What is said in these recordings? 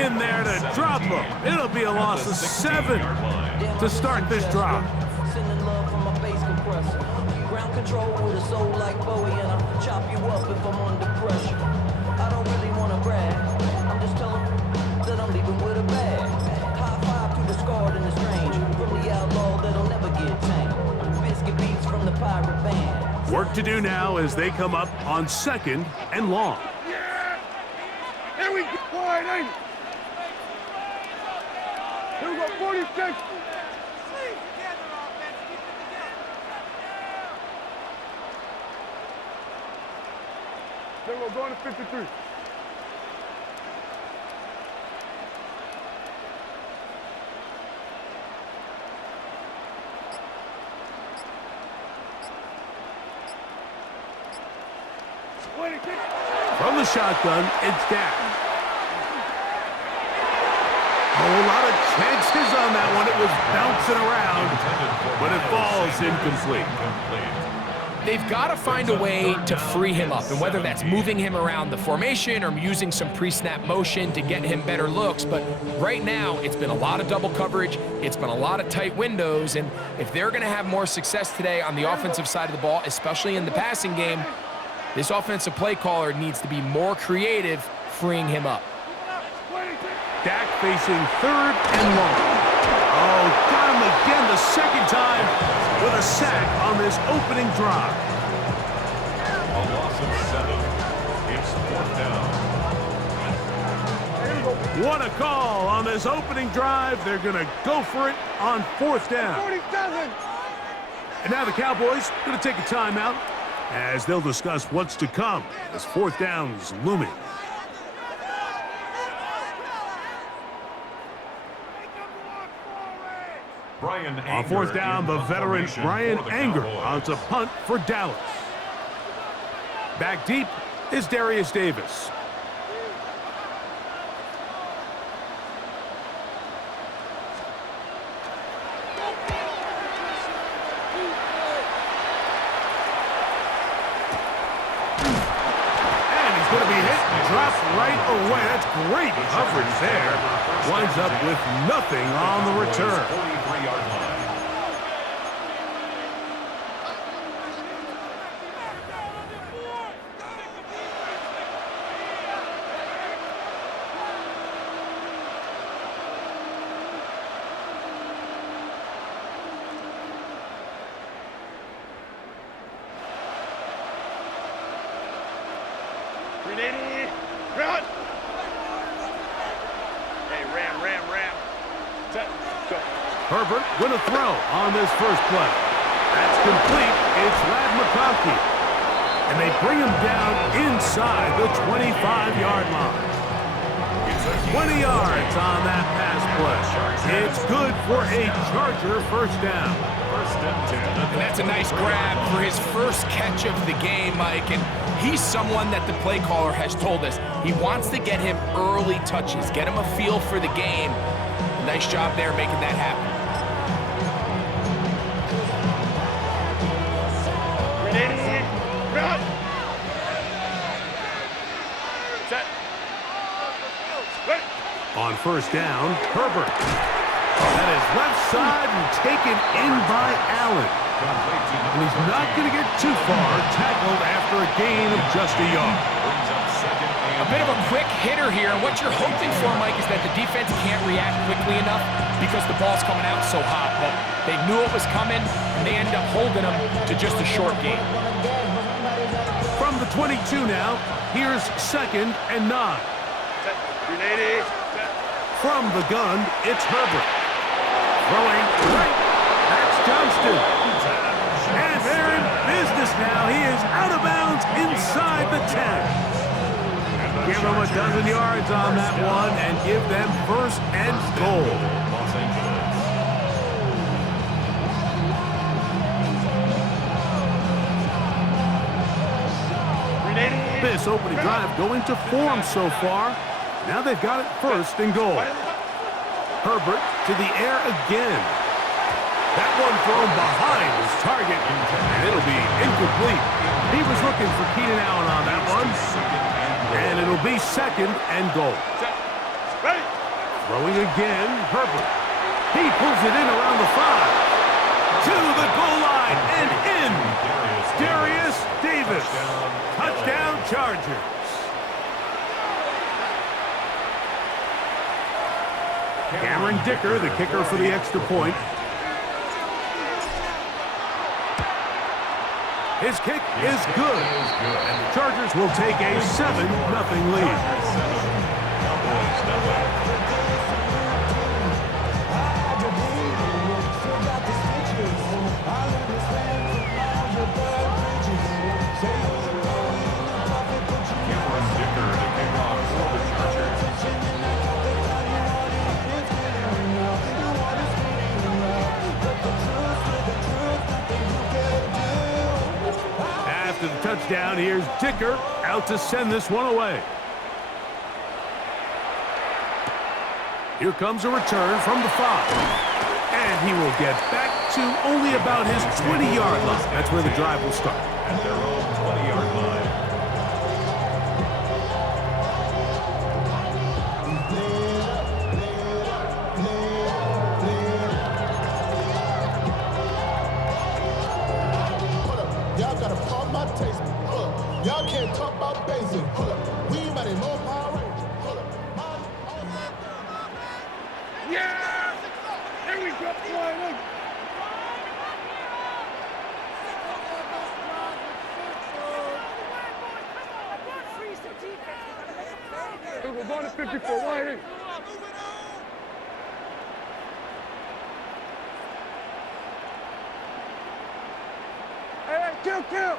in there to drop him. It'll be a loss of 7 to start this drive. Sending love from my bass compressor. Ground control with a soul like Bowie, and I'll chop you up if I'm under pressure. I don't really want to brag. I'm just telling that I'm leaving with a bag. High five to the scarred and the strange. From the outlaw that'll never get tamed. Biscuit beats from the pirate band. Work to do now as they come up on 2nd and long. Here we go. Quiet, ain't it? Here we go, 46. Then we're going to 53. From the shotgun, it's Dak. A whole lot of chances on that one. It was bouncing around, but it falls incomplete. They've got to find a way to free him up, and whether that's moving him around the formation or using some pre-snap motion to get him better looks. But right now, it's been a lot of double coverage. It's been a lot of tight windows, and if they're going to have more success today on the offensive side of the ball, especially in the passing game, this offensive play caller needs to be more creative freeing him up. Dak facing 3rd and long. Oh, got him again the second time with a sack on this opening drive. A loss of 7. It's 4th down. What a call on this opening drive. They're going to go for it on 4th down. 47. And now the Cowboys going to take a timeout as they'll discuss what's to come as 4th down is looming. On 4th down, the veteran Brian Anger on to punt for Dallas. Back deep is Darius Davis. And he's going to be hit and dropped right away. That's great coverage there. Winds up with nothing on the return. 43-yard line. Run! Hey, ram. Set, go. Herbert with a throw on this first play. That's complete. It's Ladd McConkey. And they bring him down inside the 25-yard line. 20 yards on that pass play. It's good for a Charger first down. And that's a nice grab for his first catch of the game, Mike. And he's someone that the play caller has told us he wants to get him early touches, get him a feel for the game. Nice job there making that happen. Run! Set. On first down, Herbert. That is left side and taken in by Allen. And he's not going to get too far, tackled after a gain of just a yard. A bit of a quick hitter here. What you're hoping for, Mike, is that the defense can't react quickly enough because the ball's coming out so hot. But they knew it was coming, and they end up holding them to just a short gain. From the 22 now, here's 2nd and 9. From the gun, it's Herbert. Throwing right. That's Johnston. And they're in business now. He is out of bounds inside the 10. Give them a dozen yards on that one and give them 1st and goal. This opening drive going to form so far. Now they've got it 1st and goal. Herbert to the air again. That one thrown behind his target, and it'll be incomplete. He was looking for Keenan Allen on that one, and it'll be 2nd and goal. Ready? Throwing again, Herbert. He pulls it in around the 5. To the goal line and in. Darius Davis. Touchdown Chargers. Cameron Dicker, the kicker for the extra point. His kick is good. And the Chargers will take a 7-0 lead. After the touchdown, here's Dicker out to send this one away. Here comes a return from the 5. And he will get back to only about his 20-yard line. That's where the drive will start. At their own 20-yard line. Y'all gotta pump my taste. Y'all can't talk about basic. We ain't about no Power Rangers. Yeah! There we go. Flying in. We're going to 54. Wide in. Hey, kill!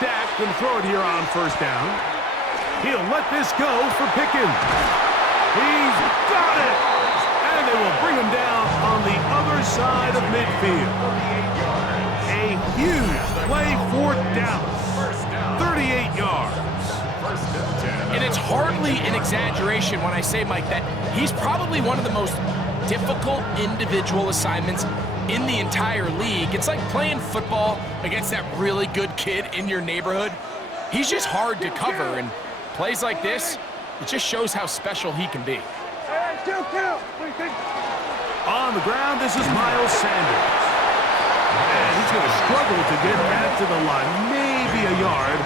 Dak can throw it here on first down. He'll let this go for Pickens. He's got it! And they will bring him down on the other side of midfield. A huge play for Dallas. 38 yards. And it's hardly an exaggeration when I say, Mike, that he's probably one of the most difficult individual assignments in the entire league. It's like playing football against that really good kid in your neighborhood. He's just hard to cover, and plays like this, it just shows how special he can be. On the ground, this is Miles Sanders. And he's going to struggle to get back to the line. Maybe a yard.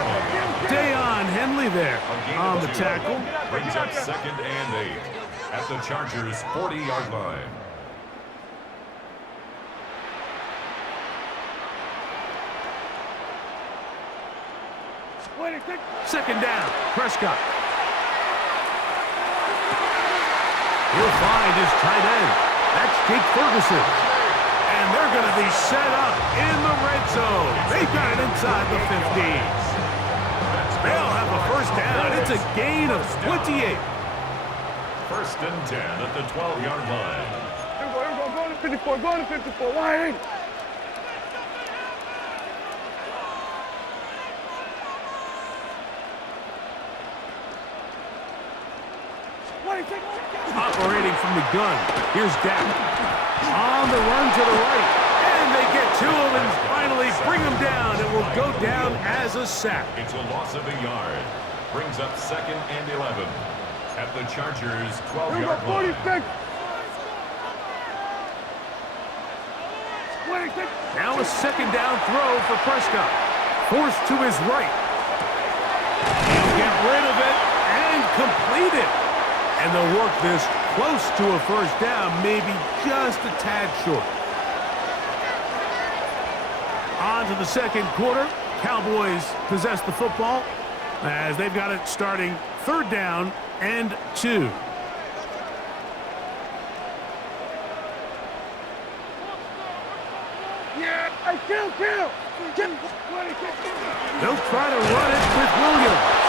Deion Henley there on the tackle. Brings up 2nd and 8 at the Chargers' 40-yard line. Second down, Prescott. He'll find his tight end. That's Jake Ferguson. And they're going to be set up in the red zone. They've got it inside the 15. They'll have a first down. It's a gain of 28. 1st and 10 at the 12-yard line. Here we go. Going to 54. Going to 54. Wide in. Operating from the gun. Here's Dak. On the run to the right. And they get to him and finally bring him down. It will go down as a sack. It's a loss of a yard. Brings up 2nd and 11 at the Chargers' 12-yard line. 46. Now a second down throw for Prescott. Forced to his right. He'll get rid of it and complete it. And they'll work this close to a first down, maybe just a tad short. On to the second quarter. Cowboys possess the football as they've got it starting 3rd down and 2. Yeah, I kill. They'll try to run it with Williams.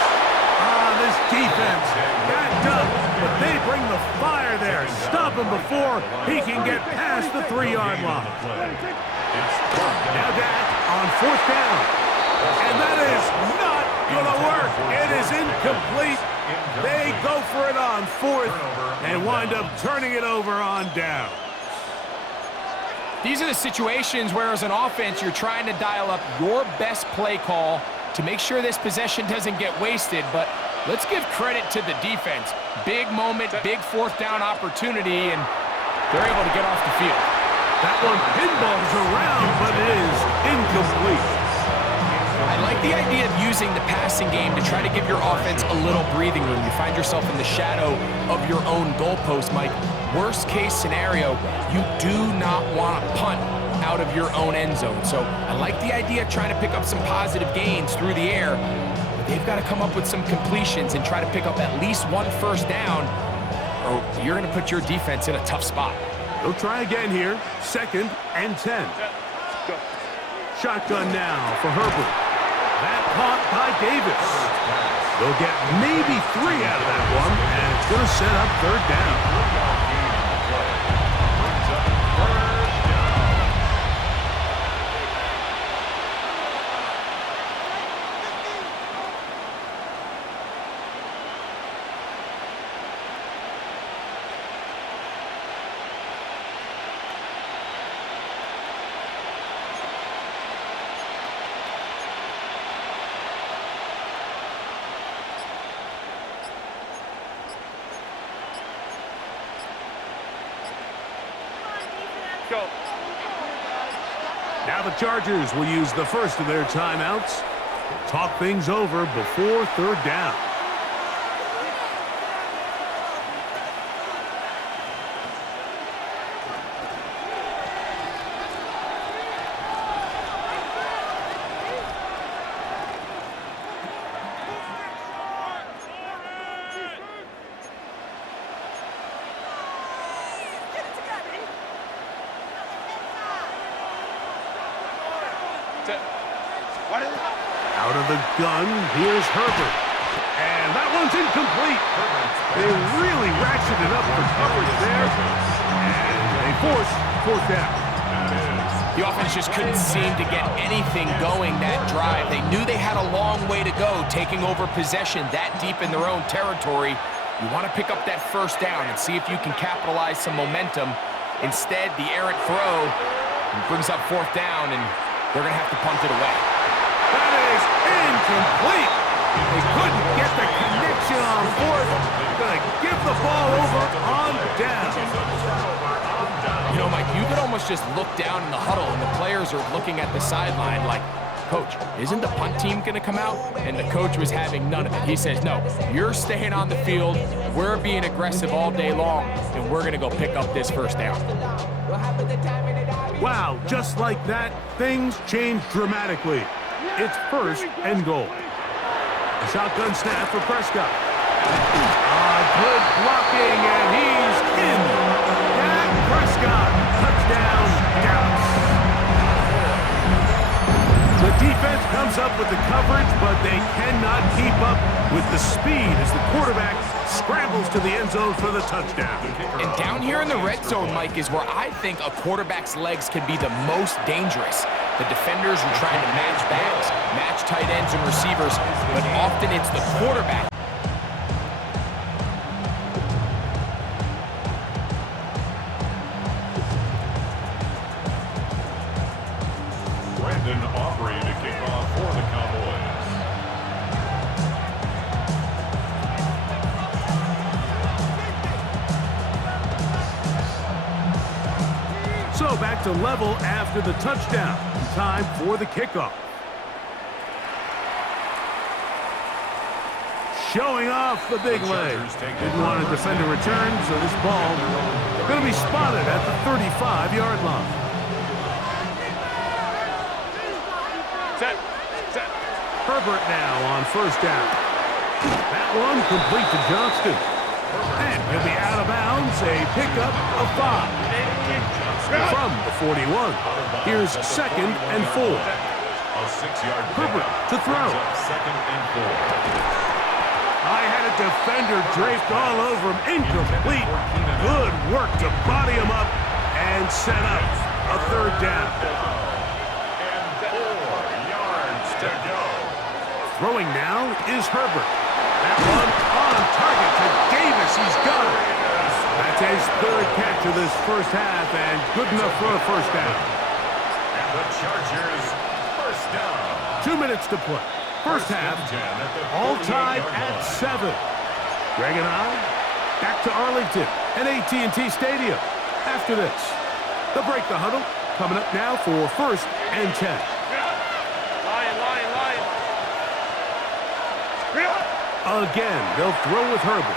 This defense backed up, but they bring the fire there. Stop him before he can get past the 3-yard line. Now Dak on 4th down. And that is not going to work. It is incomplete. They go for it on 4th and wind up turning it over on down. These are the situations where, as an offense, you're trying to dial up your best play call to make sure this possession doesn't get wasted, but let's give credit to the defense. Big moment, big fourth down opportunity, and they're able to get off the field. That one pinballs around, but it is incomplete. I like the idea of using the passing game to try to give your offense a little breathing room. You find yourself in the shadow of your own goalpost, Mike. Worst case scenario, you do not want to punt out of your own end zone. So I like the idea of trying to pick up some positive gains through the air, but they've got to come up with some completions and try to pick up at least one first down, or you're going to put your defense in a tough spot. They'll try again here. 2nd and 10. Shotgun now for Herbert. That caught by Davis. They'll get maybe 3 out of that one, and it's going to set up 3rd down. Now the Chargers will use the first of their timeouts. Talk things over before 3rd down. Out of the gun, here's Herbert. And that one's incomplete. They really ratcheted up the coverage there. And they force 4th down. The offense just couldn't seem to get anything going that drive. They knew they had a long way to go, taking over possession that deep in their own territory. You want to pick up that first down and see if you can capitalize some momentum. Instead, the errant throw brings up 4th down, and they're going to have to punt it away. That is incomplete. They couldn't get the connection on 4th. Going to give the ball over on down. You know, Mike, you could almost just look down in the huddle, and the players are looking at the sideline like, Coach, isn't the punt team going to come out? And the coach was having none of it. He says, no, you're staying on the field. We're being aggressive all day long, and we're going to go pick up this first down. Wow, just like that, things changed dramatically. It's 1st and goal. A shotgun snap for Prescott. Good blocking, and he's in. Dak Prescott, touchdown, Dallas. The defense comes up with the coverage, but they cannot keep up with the speed as the quarterback scrambles to the end zone for the touchdown. And down here in the red zone, Mike, is where I think a quarterback's legs can be the most dangerous. The defenders are trying to match backs, match tight ends and receivers, but often it's the quarterback. To kick off for the Cowboys. So back to level after the touchdown. Time for the kickoff. Showing off the big leg. Didn't want to defend a return, so this ball going to be spotted at the 35-yard line. Herbert now on 1st down. That one complete to Johnston. And he'll be out of bounds, a pickup of 5. From the 41. Here's 2nd and 4. A 6-yard Herbert to throw. 2nd and 4. I had a defender draped all over him. Incomplete. Good work to body him up and set up a 3rd down. And 4 yards to go. Throwing now is Herbert. That one on target to Davis. He's got it. That's his 3rd catch of this first half, and good enough for a first down. And the Chargers first down. 2 minutes to play. First half, all tied at 7. Greg and I, back to Arlington and AT&T Stadium. After this, they'll break the huddle. Coming up now for 1st and 10. Again, they'll throw with Herbert.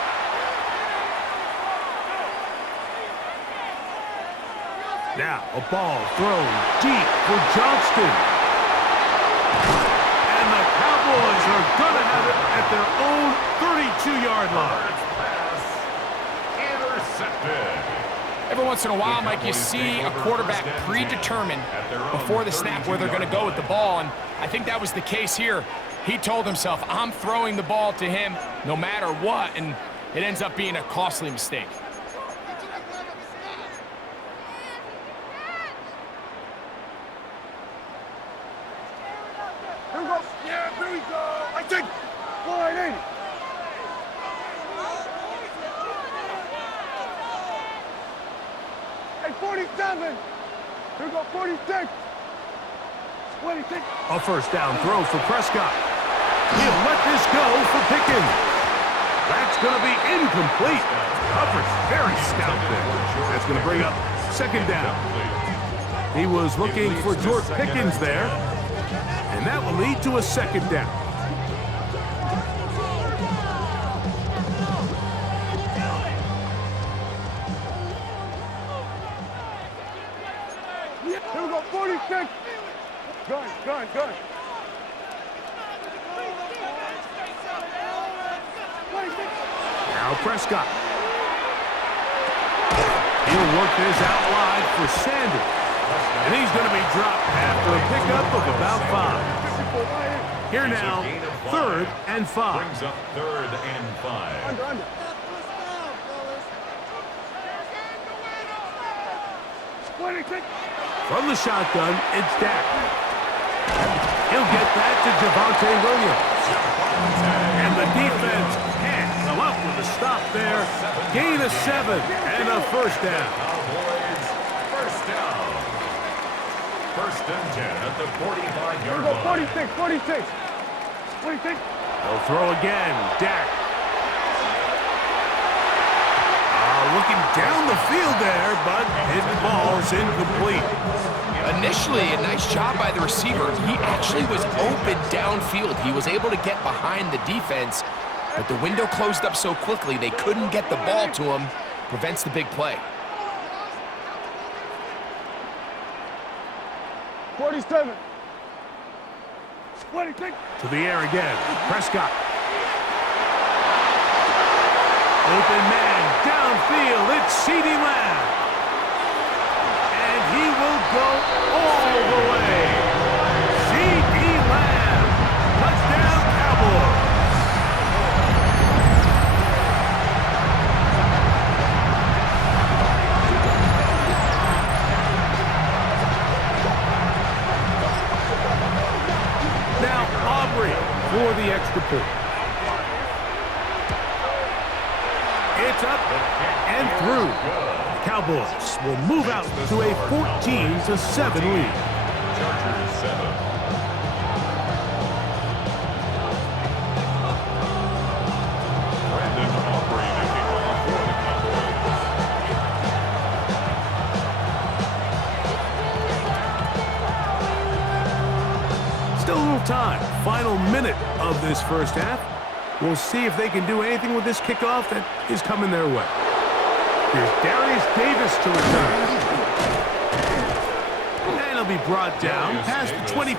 Now, a ball thrown deep for Johnston. And the Cowboys are going to have it at their own 32-yard line. Intercepted. Every once in a while, Mike, you see a quarterback predetermine before the snap where they're going to go with the ball, and I think that was the case here. He told himself, I'm throwing the ball to him no matter what, and it ends up being a costly mistake. Here we go. Yeah, here we go. I think. Wide 80. Hey, 47. Here we go, 46. 26. A first down throw for Prescott. He'll let this go for Pickens. That's going to be incomplete. Coverage very stout there. That's going to bring up 2nd down. He was looking for George Pickens there, and that will lead to a 2nd down. Here we go, 46. Gun. Now Prescott. He'll work this out wide for Sanders. And he's going to be dropped after a pickup of about 5. Here now, 3rd and 5. Brings up 3rd and 5. Under. From the shotgun, it's Dak. He'll get that to Javonte Williams. And the defense can't come up with a stop there. Gain of 7 and a 1st down. Cowboys, 1st down. 1st and 10 at the 45-yard Here we go, line. 46. They'll throw again. Dak. Looking down the field there, but his ball's incomplete. Initially, a nice job by the receiver. He actually was open downfield. He was able to get behind the defense, but the window closed up so quickly they couldn't get the ball to him. Prevents the big play. 47. 26. To the air again. Prescott. Open man downfield. It's CeeDee Lamb. And he will go all the way. CeeDee Lamb. Touchdown Cowboys. Now Aubrey for the extra point. It's up and through. The Cowboys will move out to a 14-7 lead. Chargers 7. Brandon Aubrey to kick off for the Cowboys. Still a little time. Final minute of this 1st half. We'll see if they can do anything with this kickoff that is coming their way. Here's Darius Davis to return. And he'll be brought down past the 25.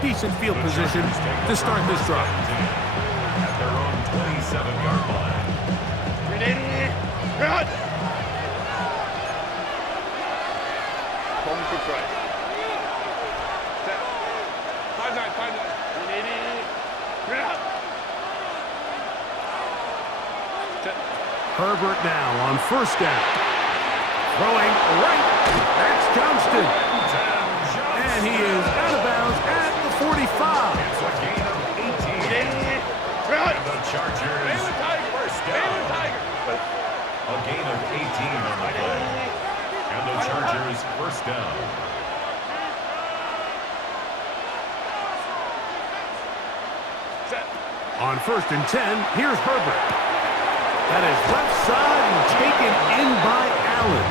Decent field position to start this drive. At their own 27-yard line. Home to try. 5-9. Herbert now on 1st down. Throwing right. That's Johnston. And he is out of bounds at the 45. It's a gain of 18. And the Chargers, 1st down. A gain of 18 on the play. And the Chargers, 1st down. On 1st and 10, here's Herbert. That is left side and taken in by Allen.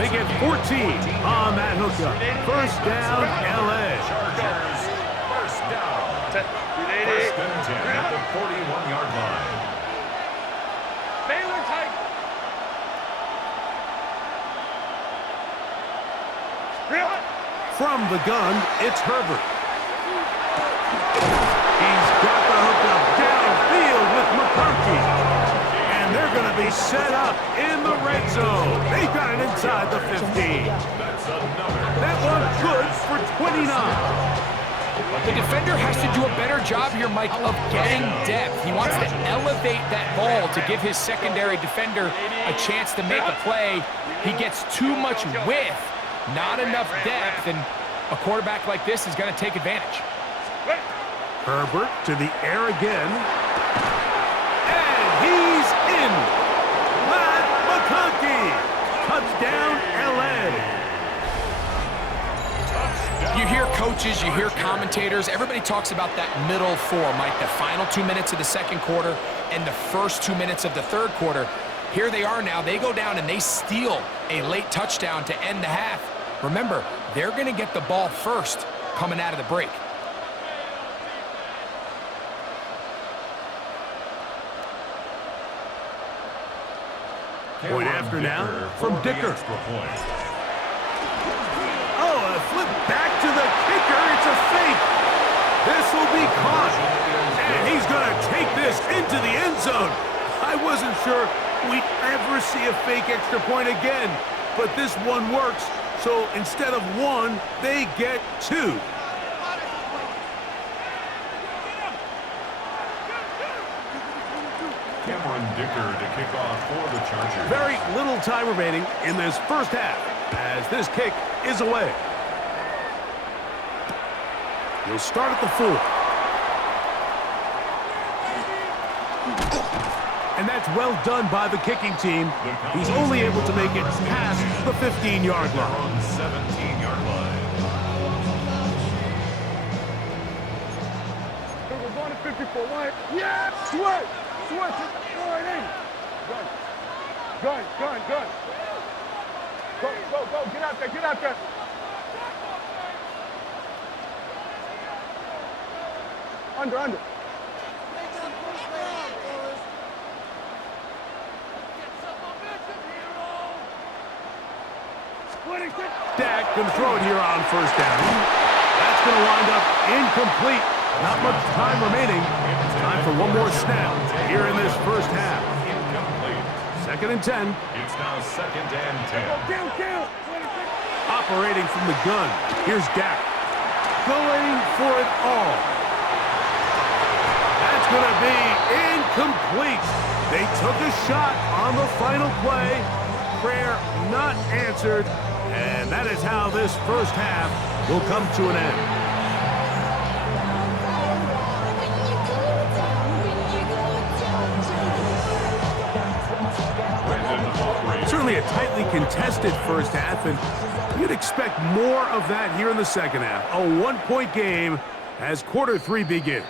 They get 14 on that hookup. First down, L.A. Chargers, first down. First and 10 at the 41-yard line. Baylor Tiger. From the gun, it's Herbert. He's got the hookup downfield with McConkey. And they're going to be set up in the red zone. They got it inside the 15. That's another. That one good for 29. The defender has to do a better job here, Mike, of getting depth. He wants to elevate that ball to give his secondary defender a chance to make a play. He gets too much width, not enough depth, and a quarterback like this is going to take advantage. Herbert to the air again. And he's in. Matt McConkey. Touchdown, L.A. You hear coaches, you hear commentators, everybody talks about that middle four, Mike, the final 2 minutes of the second quarter and the first 2 minutes of the third quarter. Here they are now. They go down and they steal a late touchdown to end the half. Remember, they're going to get the ball first coming out of the break. Point after now from Dicker. Oh, a flip back to the kicker. It's a fake. This will be caught. And he's going to take this into the end zone. I wasn't sure we'd ever see a fake extra point again, but this one works. So instead of one, they get two. Dicker to kick off for the Chargers. Very little time remaining in this first half as this kick is away. He'll start at the 4. And that's well done by the kicking team. He's only able to make it past the 15-yard line. On the 17-yard line. We're going to 54. One. Yeah! Sweat! Sweat! Gun. Go. Get out there. Under. Dak can throw it here on first down. That's going to wind up incomplete. Not much time remaining. Time for one more snap here in this first half. Incomplete. 2nd and 10. It's now 2nd and 10. Operating from the gun. Here's Dak. Going for it all. That's going to be incomplete. They took a shot on the final play. Prayer not answered. And that is how this first half will come to an end. Certainly a tightly contested first half, and you'd expect more of that here in the second half. A one-point game as quarter 3 begins.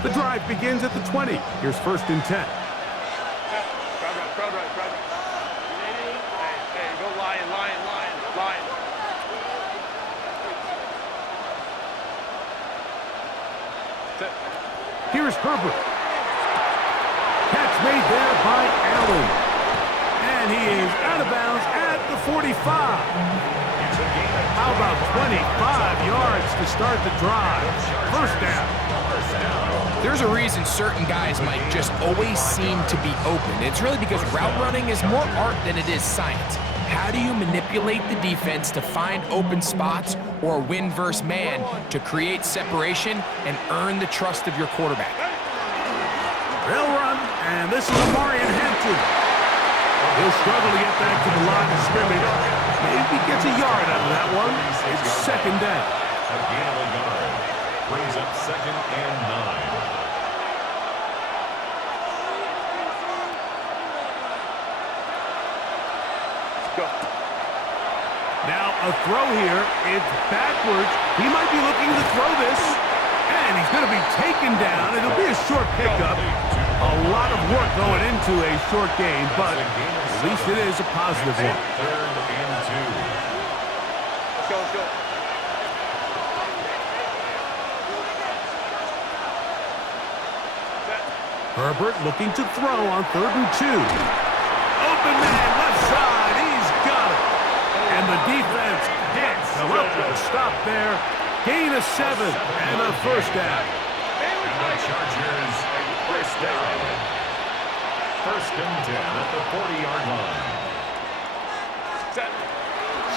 The drive begins at the 20. Here's 1st and 10. Crowd right. Hey, go lion. Here's Herbert. Catch made there by Allen. And he is out of bounds at the 45. How about 25 yards to start the drive? First down. There's a reason certain guys might just always seem to be open. It's really because route running is more art than it is science. How do you manipulate the defense to find open spots or win versus man to create separation and earn the trust of your quarterback? They'll run, and this is Amarian Hampton. He'll struggle to get back to the line of scrimmage. Maybe gets a yard out of that one. second down. A gain of a yard. Brings up 2nd and 9. Now a throw here. It's backwards. He might be looking to throw this. And he's going to be taken down. It'll be a short pickup. A lot of work going into a short game, but at least it is a positive one. 3rd and 2. Let's go. Herbert looking to throw on 3rd and 2. Open man, left side. He's got it. And the defense can't come up with a stop there. Gain of 7 and a first down. And the Chargers first down. 1st and 10 at the 40-yard line.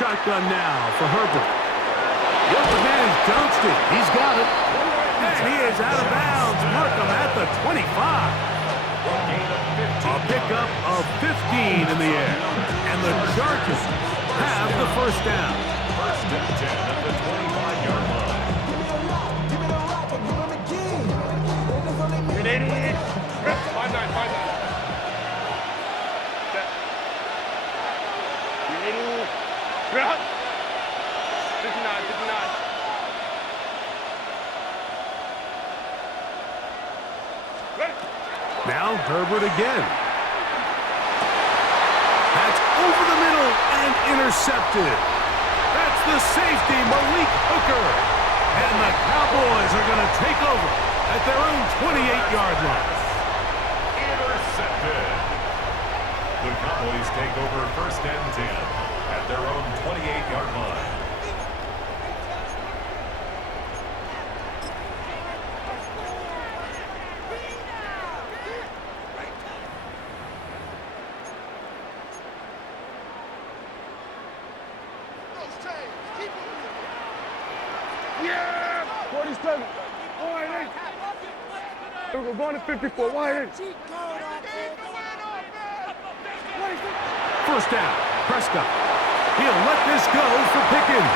Shotgun now for Herbert. The open man is Johnston. He's got it. And he is out of bounds. Markham at the 25. A pickup of 15 in the air. And the Chargers have the first down. 1st and 10 at the 25-yard line. Get in here. 5-9. Get in here. 59. Now Herbert again. That's over the middle and intercepted. That's the safety, Malik Hooker. And the Cowboys are going to take over at their own 28-yard line. Intercepted. The Cowboys take over 1st and 10 at their own 28-yard line. Yeah! 47. Wide 8. We're going to 54. Wide 8. First down, Prescott. He'll let this go for Pickens.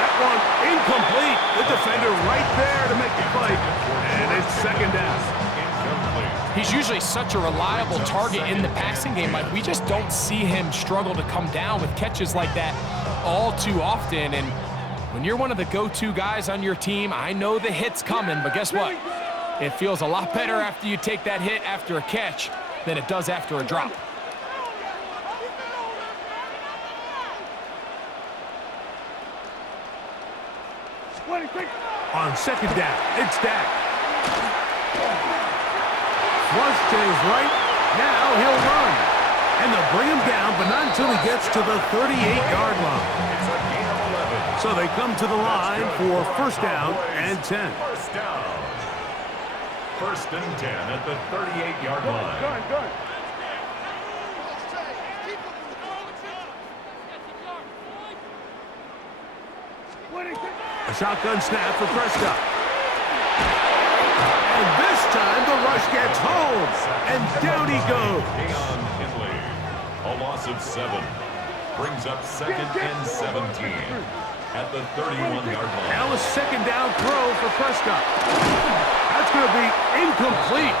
That one incomplete. The defender right there to make the fight. And it's 2nd down. Incomplete. He's usually such a reliable target in the passing game. Like, we just don't see him struggle to come down with catches like that all too often. And when you're one of the go-to guys on your team, I know the hit's coming, but guess what? It feels a lot better after you take that hit after a catch than it does after a drop. On 2nd down, it's Dak. Flush to his right. Now he'll run. And they'll bring him down, but not until he gets to the 38-yard line. It's a gain of 11. So they come to the line for 1st down and 10. First down. 1st and 10 at the 38-yard line. Gun. A shotgun snap for Prescott. And this time the rush gets home. And down he goes. Deion Henley. A loss of 7. Brings up 2nd and 17 at the 31-yard line. Now a 2nd down throw for Prescott. That's going to be incomplete.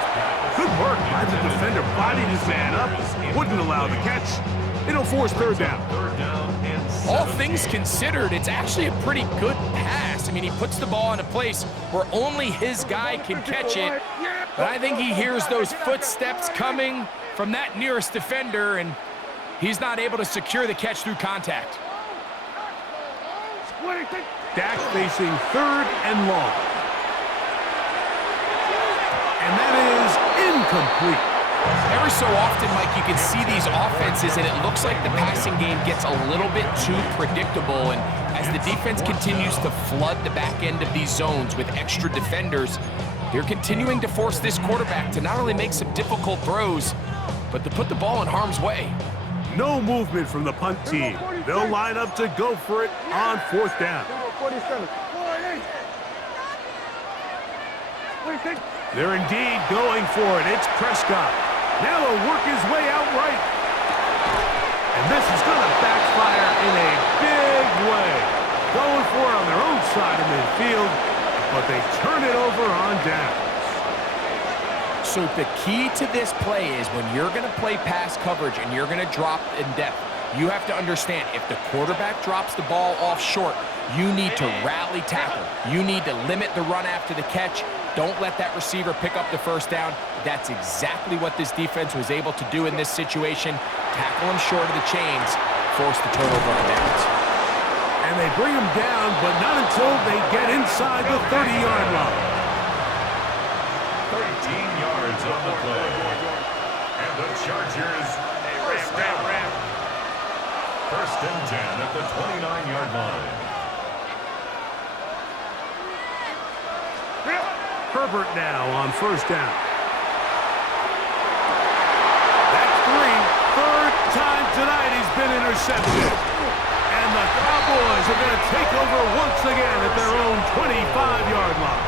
Good work by the defender. Bodied his man up. Wouldn't allow the catch. It'll force 3rd down. 3rd down and 17. All things considered, it's actually a pretty good pass. I mean, he puts the ball in a place where only his guy can catch it. But I think he hears those footsteps coming from that nearest defender, and he's not able to secure the catch through contact. Dak facing 3rd and long. And that is incomplete. Every so often, Mike, you can see these offenses, and it looks like the passing game gets a little bit too predictable. And as the defense continues to flood the back end of these zones with extra defenders, they're continuing to force this quarterback to not only make some difficult throws, but to put the ball in harm's way. No movement from the punt team. They'll line up to go for it on 4th down. 47. They're indeed going for it. It's Prescott. Now he'll work his way out right. And this is going to backfire in a big way. Going for but they turn it over on downs. So the key to this play is when you're going to play pass coverage and you're going to drop in depth, you have to understand if the quarterback drops the ball off short, you need to rally tackle. You need to limit the run after the catch. Don't let that receiver pick up the first down. That's exactly what this defense was able to do in this situation. Tackle him short of the chains, force the turnover on downs. And they bring him down, but not until they get inside the 30-yard line. 13 yards on the play. And the Chargers first down. First and 10 at the 29-yard line. Herbert now on first down. That's three. Third time tonight he's been intercepted. And the Cowboys are going to take over once again at their own 25-yard line.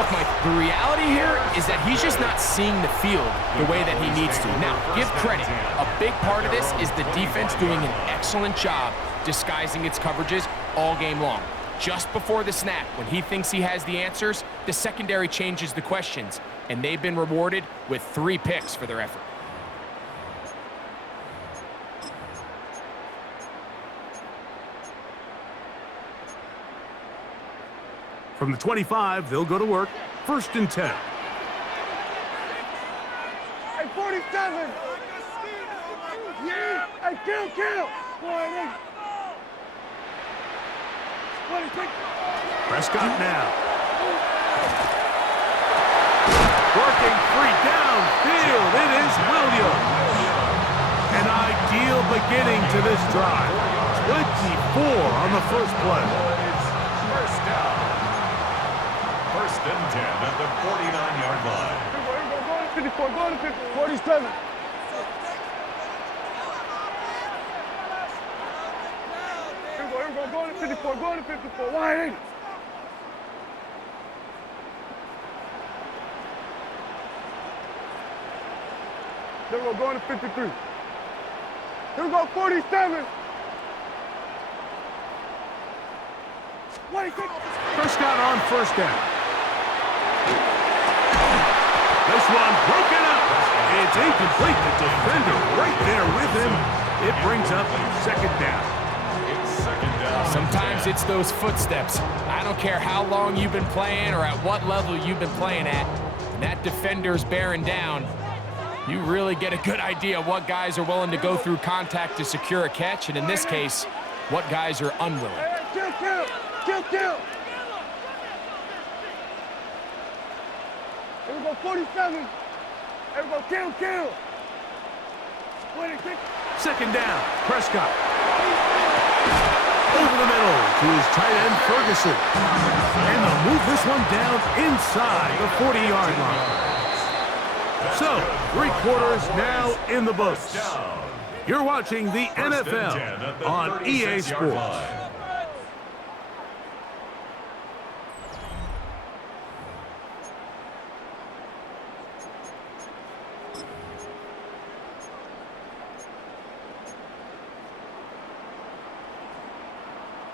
Look, Mike, the reality here is that he's just not seeing the field the way that he needs to. Now, give credit. A big part of this is the defense doing an excellent job disguising its coverages all game long. Just before the snap, when he thinks he has the answers, the secondary changes the questions, and they've been rewarded with 3 picks for their effort. From the 25, they'll go to work. First and 10. Hey, 47! Yeah! Hey, kill! Boy, Prescott now. Working free downfield. It is Williams. An ideal beginning to this drive. 24 on the first play. First down. First and 10 at the 49-yard line. Go to 54, go to 50, 47. Go to 54, go to 54. Why ain't it? Then we're going to 53. Here we go, 47. Prescott on first down. This one broken up. It's incomplete. The defender right there with him. It brings up second down. Sometimes it's those footsteps. I don't care how long you've been playing or at what level you've been playing at. When that defender's bearing down, you really get a good idea of what guys are willing to go through contact to secure a catch, and in this case, what guys are unwilling. Kill! Here we go, 47. Here we go, kill! Second down, Prescott. Over the middle to his tight end, Ferguson. And they'll move this one down inside the 40-yard line. So, 3 quarters now in the books. You're watching the NFL on EA Sports.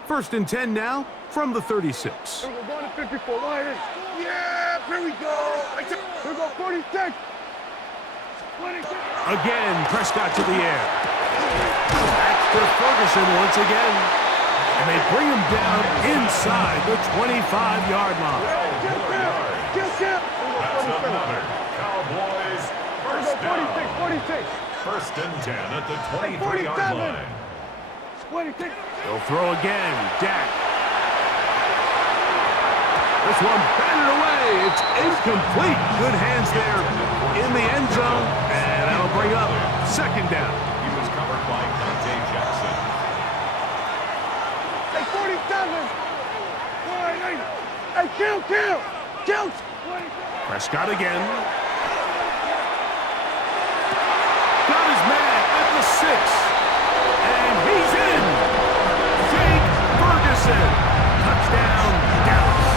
First and 10 now from the 36. We're going to 54. Yeah, here we go. Here we go, 46. Again, Prescott to the air. Back to Ferguson once again. And they bring him down inside the 25-yard line. Kill. That's another Cowboys first down. 46. First and 10 at the 23-yard line. They'll throw again. Dak. This one batted away. It's incomplete. Good hands there in the end zone. And that'll bring up second down. He was covered by Dante Jackson. Hey, 47. Kill. Prescott again. Got his man at the 6. And he's in. Jake Ferguson. Touchdown, Dallas.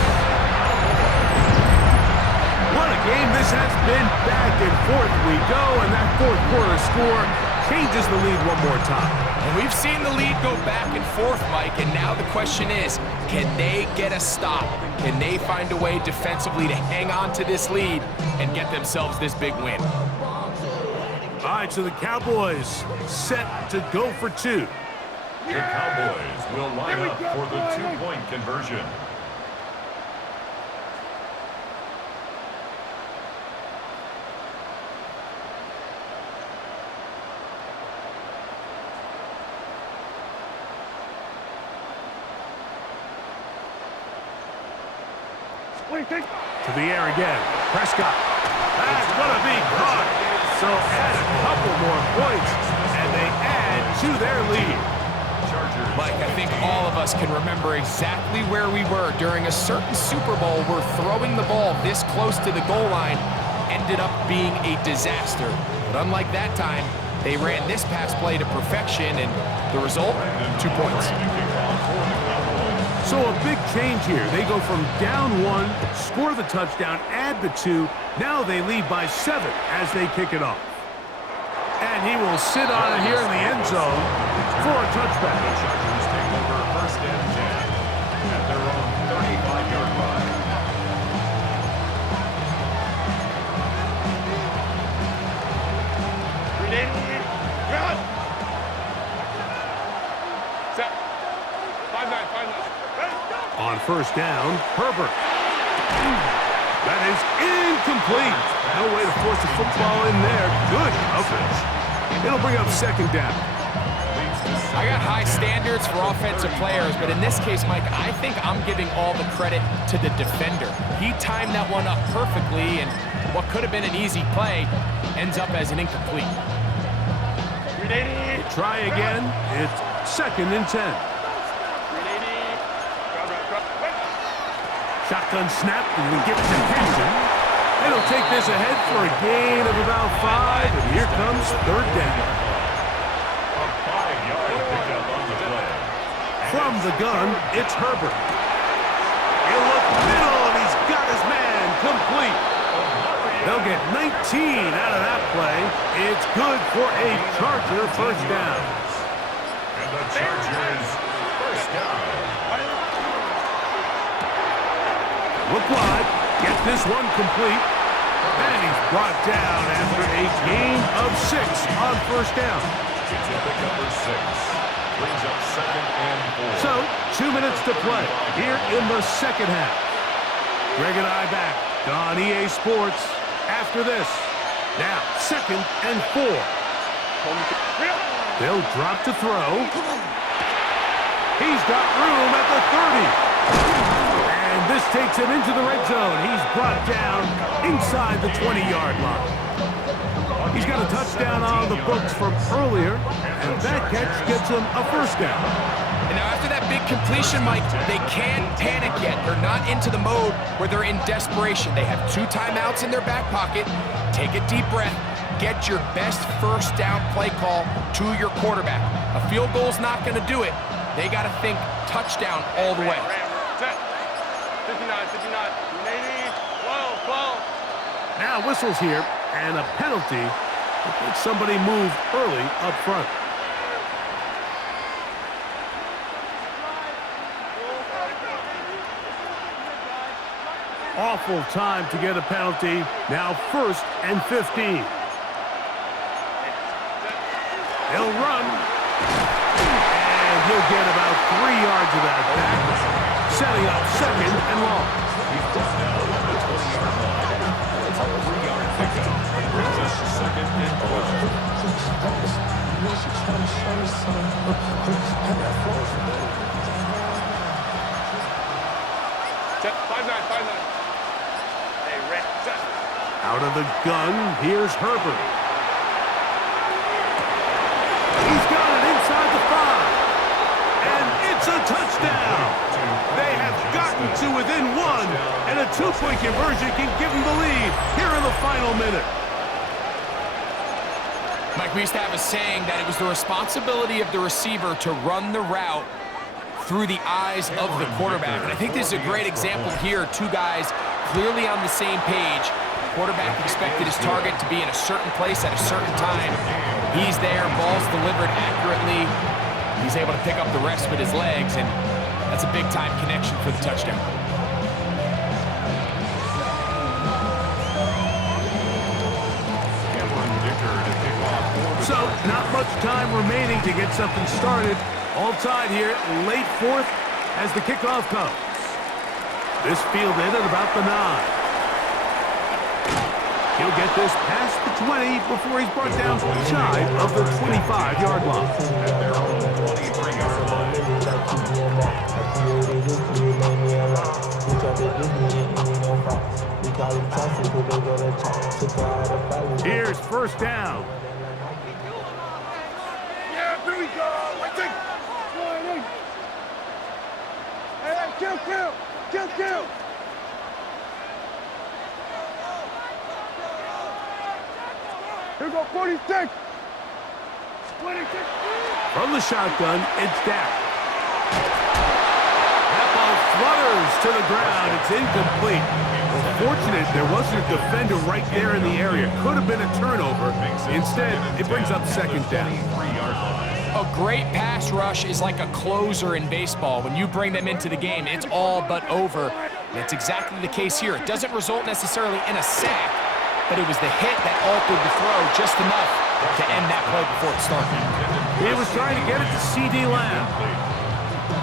What a game this has been. Back and forth we go, and that fourth quarter score changes the lead one more time. And we've seen the lead go back and forth, Mike, and now the question is, can they get a stop? Can they find a way defensively to hang on to this lead and get themselves this big win? All right, so the Cowboys set to go for two. The Cowboys will line up for the two-point conversion. To the air again. Prescott. That's going to be caught. So add a couple more points, and they add to their lead. Mike, I think all of us can remember exactly where we were during a certain Super Bowl where throwing the ball this close to the goal line ended up being a disaster. But unlike that time, they ran this pass play to perfection, and the result, 2 points. So a big change here. They go from down 1, score the touchdown, add the 2. Now they lead by 7 as they kick it off. And he will sit on it here in the end zone for a touchback. The Chargers take over first and 10 at their own 35-yard line. Set. 5-9. On first down, Herbert. That is incomplete. No way to force the football in there. Good coverage. It'll bring up second down. I got high standards for offensive players, but in this case, Mike, I think I'm giving all the credit to the defender. He timed that one up perfectly, and what could have been an easy play ends up as an incomplete. Try again. It's second and 10. Shotgun snap, and we get it to Henson. It'll take this ahead for a gain of about 5, and here comes third down. A 5-yard pickup on the play. From the gun, it's Herbert. He'll look middle, and he's got his man complete. They'll get 19 out of that play. It's good for a Charger first down. And the Chargers first down. Look wide, get this one complete, and he's brought down after a gain of 6 on first down. It's a pickup of 6. Brings up second and 4. So, 2 minutes to play here in the second half. Greg and I back on EA Sports after this. Now, second and 4. They'll drop to throw. He's got room at the 30. And this takes him into the red zone. He's brought down inside the 20-yard line. He's got a touchdown on the books from earlier, and that catch gets him a first down. And now after that big completion, Mike, they can't panic yet. They're not into the mode where they're in desperation. They have 2 timeouts in their back pocket. Take a deep breath. Get your best first down play call to your quarterback. A field goal's not going to do it. They got to think touchdown all the way. 59, 12. Now whistles here, and a penalty if somebody moved early up front. Awful time to get a penalty. Now first and 15. He'll run, and he'll get about 3 yards of that back, setting up second and long. He's brought down on the 20-yard line. It's a 3-yard pickup. Brings us second and 5-9. Hey, Rick, set. Out of the gun, here's Herbert. He's got it inside the 5. And it's a touchdown. They have gotten to within 1, and a 2-point conversion can give them the lead here in the final minute. Mike, we used to have a saying that it was the responsibility of the receiver to run the route through the eyes of the quarterback. And I think this is a great example here. 2 guys clearly on the same page. The quarterback expected his target to be in a certain place at a certain time. He's there, ball's delivered accurately. He's able to pick up the rest with his legs, and that's a big-time connection for the touchdown. So, not much time remaining to get something started. All tied here, late fourth as the kickoff comes. This fielded at about the 9. He'll get this past the 20 before he's brought down shy of the 25-yard line. At their own 23-yard line. Here's first down. Yeah, here we go. I think. Hey, kill. Here we go, 46. 26. From the shotgun, it's down. That ball flutters to the ground. It's incomplete. Fortunate there wasn't a defender right there in the area. Could have been a turnover. Instead, it brings up second down. A great pass rush is like a closer in baseball. When you bring them into the game, it's all but over. And it's exactly the case here. It doesn't result necessarily in a sack, but it was the hit that altered the throw just enough to end that play before it started. He was trying to get it to C.D. Lamb.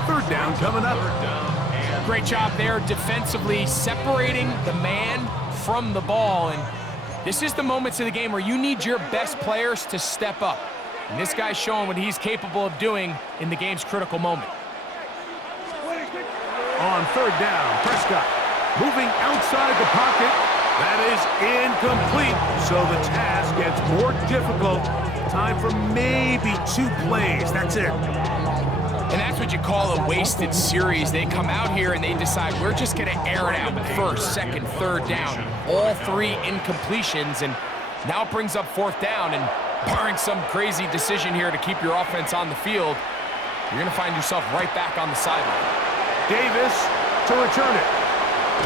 Third down coming up. Great job there defensively, separating the man from the ball. And this is the moments of the game where you need your best players to step up. And this guy's showing what he's capable of doing in the game's critical moment. On third down, Prescott moving outside the pocket. That is incomplete, so the task gets more difficult. Time for maybe 2 plays. That's it. And that's what you call a wasted series. They come out here and they decide, we're just going to air it out first, second, third down. All 3 incompletions, and now it brings up fourth down. And barring some crazy decision here to keep your offense on the field, you're going to find yourself right back on the sideline. Davis to return it.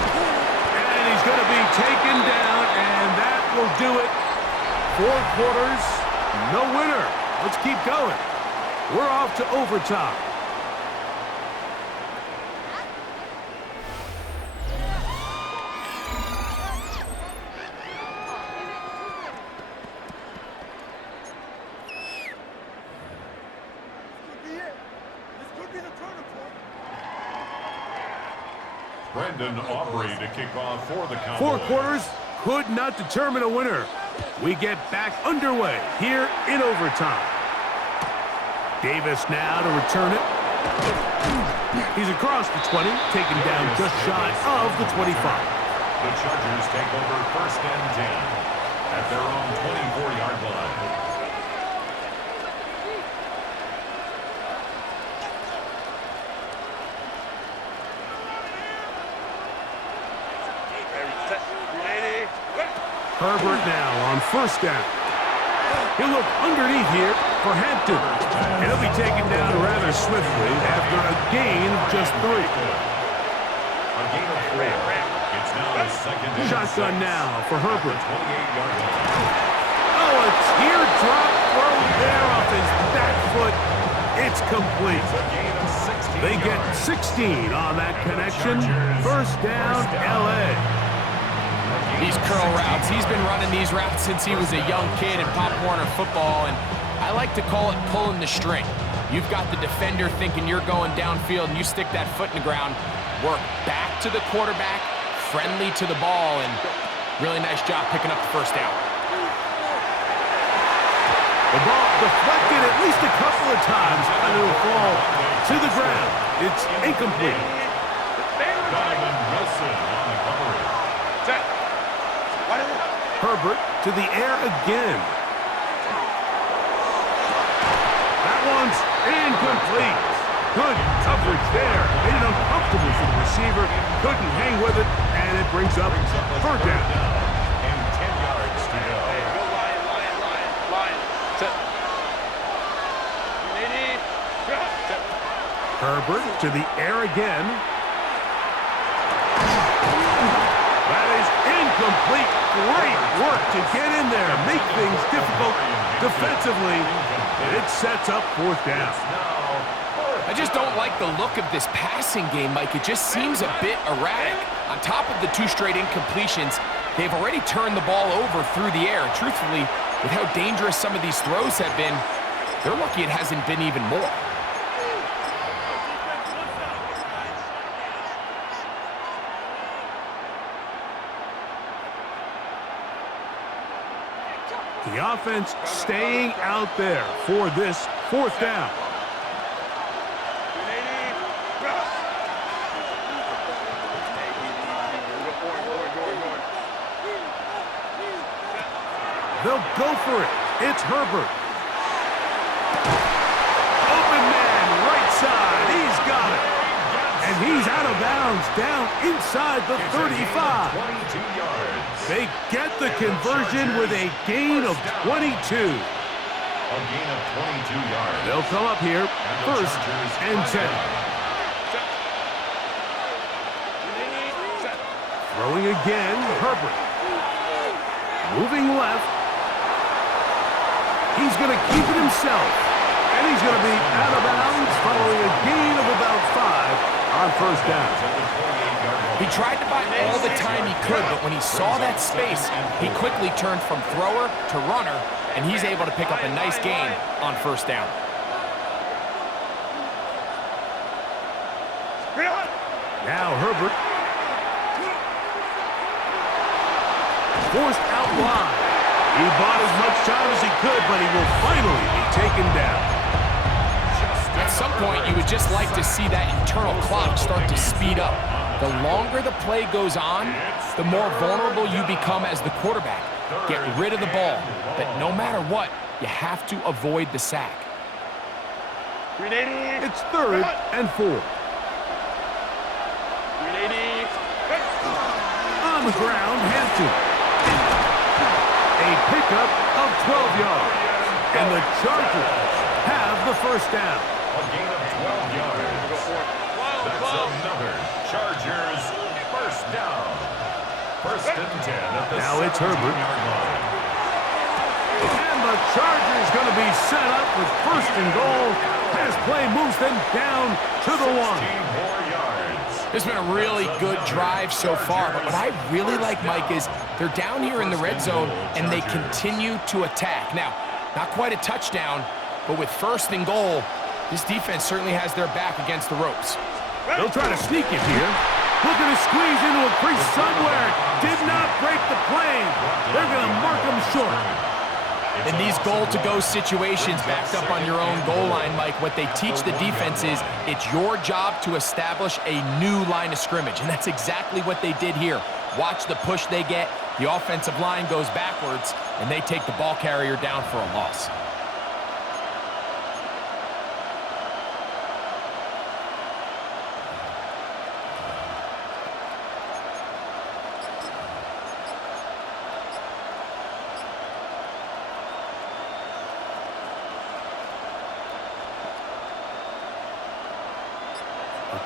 And he's going to be taken down, and that will do it. 4 quarters, no winner. Let's keep going. We're off to overtime. Brendan Aubrey to kick off for the Cowboys. 4 quarters could not determine a winner. We get back underway here in overtime. Davis now to return it. He's across the 20, taken down just shy of the 25. The Chargers take over first and 10 at their own 24-yard line. Herbert now on first down. He'll look underneath here for Hampton. And he'll be taken down rather swiftly after a gain of just 3. A gain of 4. It's now a second and Shotgun 6 now for Herbert. 28-yard line. Oh, a teardrop throw there off his back foot. It's complete. A gain of 16 They get yards. 16 on that connection. First down, L.A. These curl routes, he's been running these routes since he was a young kid in Pop Warner football, and I like to call it pulling the string. You've got the defender thinking you're going downfield, and you stick that foot in the ground, work back to the quarterback, friendly to the ball, and really nice job picking up the first down. The ball deflected at least a couple of times, and it will fall to the ground. It's incomplete. Donovan Wilson on the coverage. Herbert to the air again. That one's incomplete. Good coverage there. Made it uncomfortable for the receiver. Couldn't hang with it, and it brings up third down. And 10 yards to go. Herbert to the air again. That is Incomplete. Great work to get in there, make things difficult defensively. It sets up fourth down. I just don't like the look of this passing game, Mike. It just seems a bit erratic. On top of the 2 straight incompletions, they've already turned the ball over through the air. And truthfully, with how dangerous some of these throws have been, they're lucky it hasn't been even more. The offense staying out there for this fourth down. They'll go for it. It's Herbert. Open man, right side. He's got it. And he's out of bounds, down inside the 35. 22 yards. They get the conversion with a gain of 22. A gain of 22 yards. They'll come up here, first and 10. Throwing again, Herbert. Moving left. He's going to keep it himself. And he's going to be out of bounds following a gain of about 5 on first down. He tried to buy all the time he could, but when he saw that space, he quickly turned from thrower to runner, and he's able to pick up a nice gain on first down. Now Herbert. Forced out wide. He bought as much time as he could, but he will finally be taken down. At some point, you would just like to see that internal clock start to speed up. The longer the play goes on, the more vulnerable you become as the quarterback. Get rid of the ball, but no matter what, you have to avoid the sack. It's 3rd and 4. On the ground, Hampton. A pickup of 12 yards. And the Chargers have the first down. A gain of 12 yards. That's another Chargers first down. First and 10 at the Now it's Herbert. 17-yard line. And the Chargers going to be set up with first and goal. Pass play moves them down to the 1. 16 more yards. It's been a really good drive so far, but what I really like, Mike, is they're down here in the red zone, and they continue to attack. Now, not quite a touchdown, but with first and goal, this defense certainly has their back against the ropes. They'll try to sneak it here. Looking to squeeze into a crease somewhere. Did not break the plane. They're going to mark them short. In these goal-to-go situations backed up on your own goal line, Mike, what they teach the defense is it's your job to establish a new line of scrimmage, and that's exactly what they did here. Watch the push they get. The offensive line goes backwards, and they take the ball carrier down for a loss.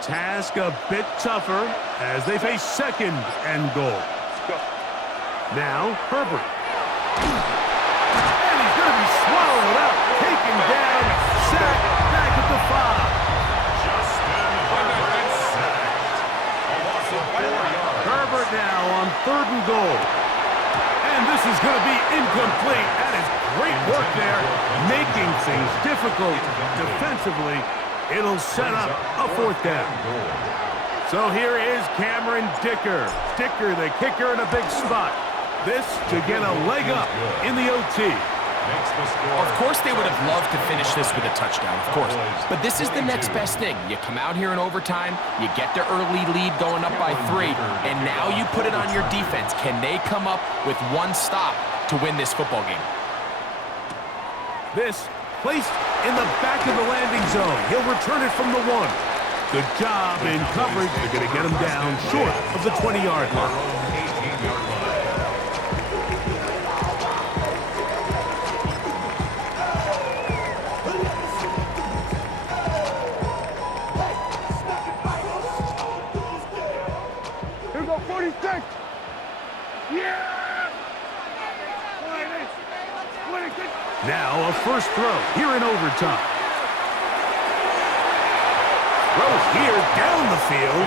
Task a bit tougher as they face second and goal. Now, Herbert. And he's going to be swallowed up, taken down, sacked back at the 5. Justin Herbert sacked. A loss of 4 yards. Herbert now on 3rd and goal. And this is going to be incomplete. That is great work there, making things difficult defensively. It'll set up a 4th down. So here is Cameron Dicker. Dicker, the kicker, in a big spot. This to get a leg up in the OT. Of course they would have loved to finish this with a touchdown, of course. But this is the next best thing. You come out here in overtime, you get the early lead going up by 3, and now you put it on your defense. Can they come up with one stop to win this football game? This placed in the back of the landing zone. He'll return it from the 1. Good job in coverage. They're going to get him down short of the 20-yard line. 18-yard line. Here we go, 46. Yeah! Now a first throw here in overtime. Throw here down the field.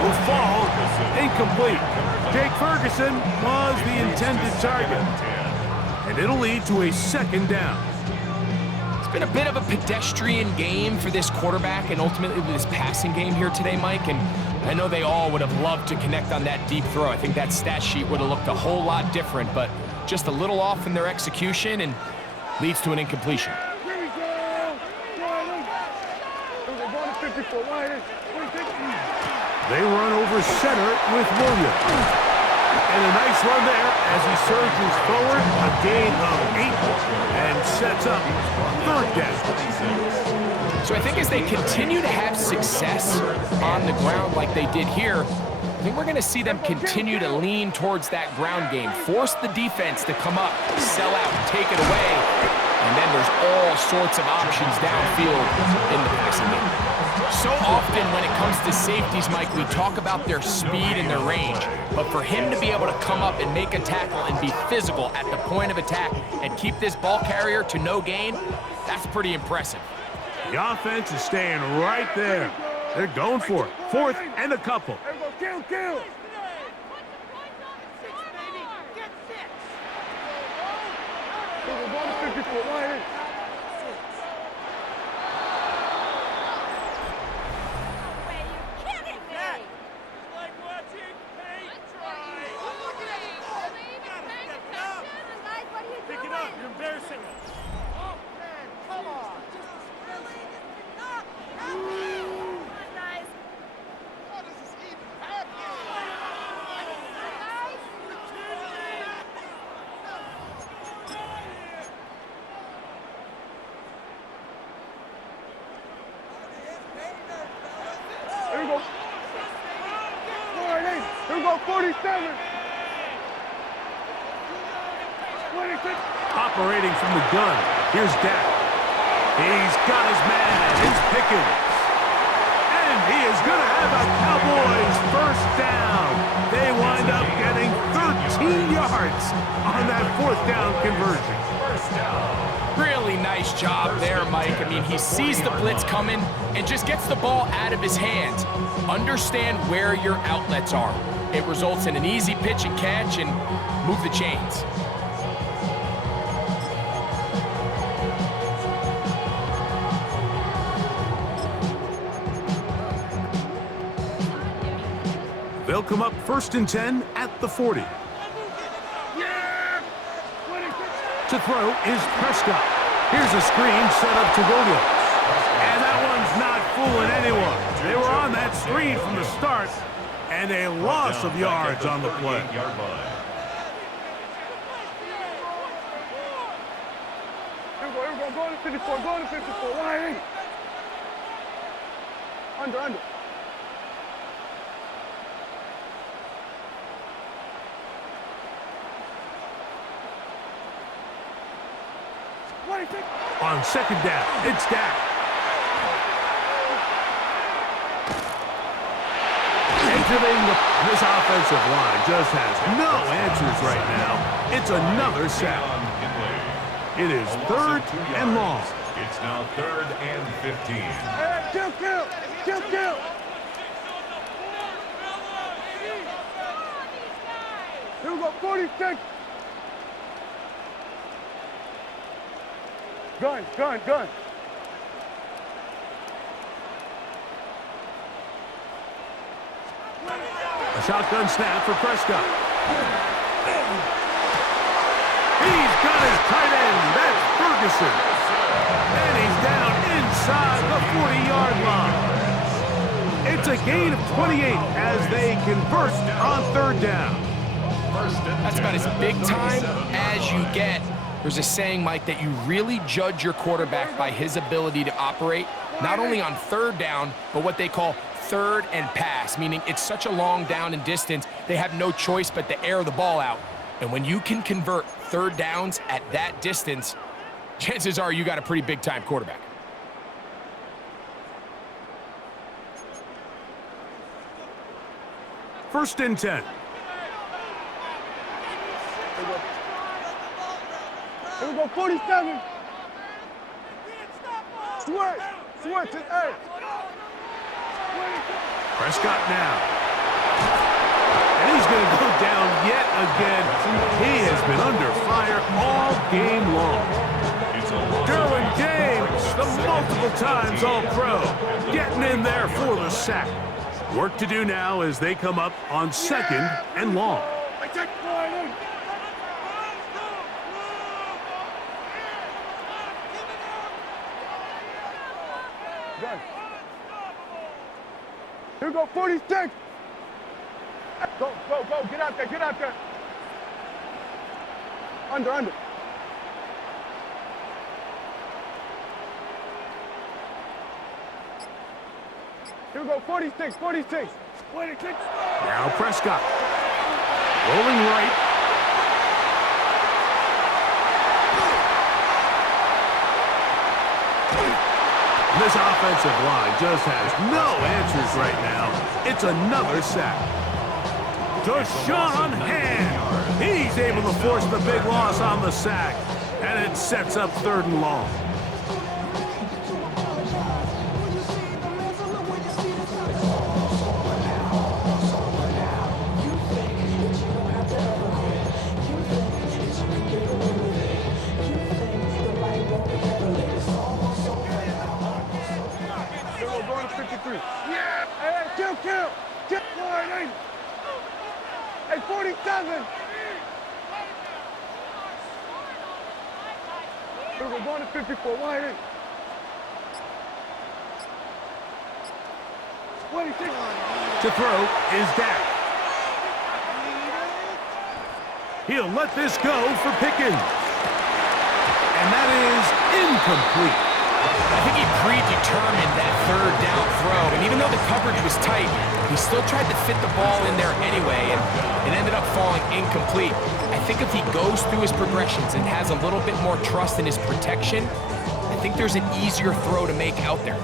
Will fall. Incomplete. Jake Ferguson was the intended target. And it'll lead to a second down. It's been a bit of a pedestrian game for this quarterback and ultimately this passing game here today, Mike. And I know they all would have loved to connect on that deep throw. I think that stat sheet would have looked a whole lot different, but just a little off in their execution and leads to an incompletion. Here we go! We're going to 54 wide. They run over center with Williams. And a nice run there as he surges forward, a gain of 8, and sets up third down. So I think as they continue to have success on the ground like they did here, I think we're going to see them continue to lean towards that ground game, force the defense to come up, sell out, take it away, and then there's all sorts of options downfield in the passing game. So often when it comes to safeties, Mike, we talk about their speed and their range, but for him to be able to come up and make a tackle and be physical at the point of attack and keep this ball carrier to no gain, that's pretty impressive. The offense is staying right there. They're going for it. Fourth and a couple. Kill, kill! We're going to 54 wide. Here we go. 47. 26. Operating from the gun. Here's Dak. He's got his man. It's Pickens. And he is going to have a Cowboys first down. They wind up getting 13 yards on that fourth down conversion. First down. Really nice job there, Mike. I mean, he sees the blitz coming and just gets the ball out of his hands. Understand where your outlets are. It results in an easy pitch and catch and move the chains. They'll come up first and 10 at the 40. To throw is Prescott. Here's a screen set up to Williams. And that one's not fooling anyone. They were on that screen from the start, and a loss of yards on the play. Here we go, go to 54, go to 54, wide. Under. On second down, it's Dak. Exiting this offensive line just has no answers right now. It's another sack. It is third and long. It's now third and 15. Kill. Here we go, 46. Gun. A shotgun snap for Prescott. He's got his tight end. That's Ferguson. And he's down inside the 40-yard line. It's a gain of 28 as they convert on third down. That's about as big time as you get. There's a saying, Mike, that you really judge your quarterback by his ability to operate, not only on third down, but what they call third and pass, meaning it's such a long down and distance, they have no choice but to air the ball out. And when you can convert third downs at that distance, chances are you got a pretty big-time quarterback. First and 10. Here we go, 47. Switch it, hey. Prescott now. And he's going to go down yet again. He has been under fire all game long. Derwin James, the multiple times All-Pro, getting in there for the sack. Work to do now as they come up on 2nd and long. Good. Here we go, 46. Go, get out there. Under. Here we go, 46. Now Prescott. Rolling right. This offensive line just has no answers right now. It's another sack. Deshaun Hand. He's able to force the big loss on the sack. And it sets up 3rd and long. Yeah! Hey, kill! Line 8! Hey, 47! We're going to 54, line 8. 26. To throw is Dak. He'll let this go for Pickens. And that is incomplete. I think he predetermined that 3rd down throw, and even though the coverage was tight, he still tried to fit the ball in there anyway, and it ended up falling incomplete. I think if he goes through his progressions and has a little bit more trust in his protection, I think there's an easier throw to make out there.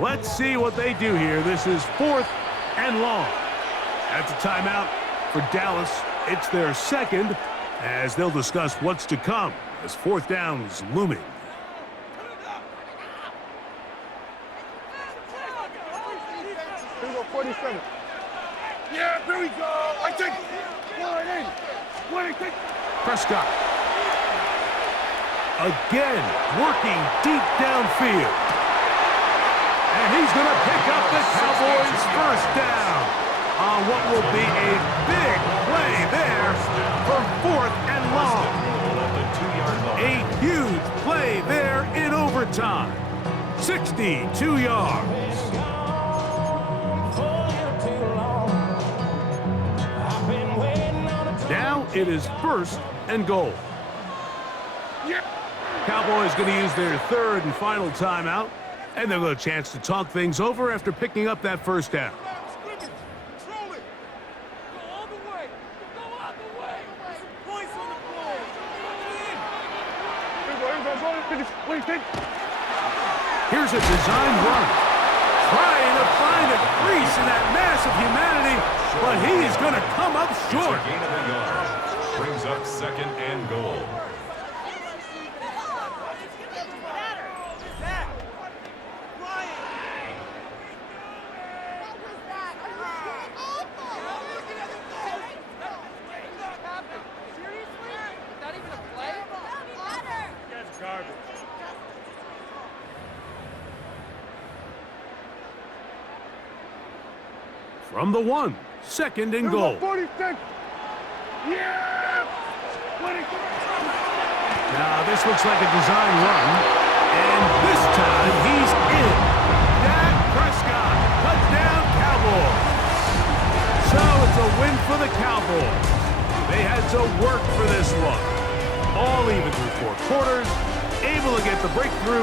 Let's see what they do here. This is 4th and long. That's a timeout for Dallas. It's their 2nd as they'll discuss what's to come as 4th down is looming. Here we go, 47. Yeah, here we go. I take line 8. Prescott. Again, working deep downfield. And he's going to pick up the Cowboys' 1st down on what will be a big play there for 4th and long. A huge play there in overtime. 62 yards. Now it is 1st and goal. Cowboys going to use their 3rd and final timeout. And they'll get a chance to talk things over after picking up that 1st down. Here's a design run. Trying to find a crease in that mass of humanity, but he is going to come up short. Gain of a yard. Brings up 2nd and goal. From the 1, 2nd and goal. 46. Yeah! 26. Now this looks like a design run, and this time he's in. Dak Prescott, touchdown Cowboys. So it's a win for the Cowboys. They had to work for this one. All even through 4 quarters, able to get the breakthrough.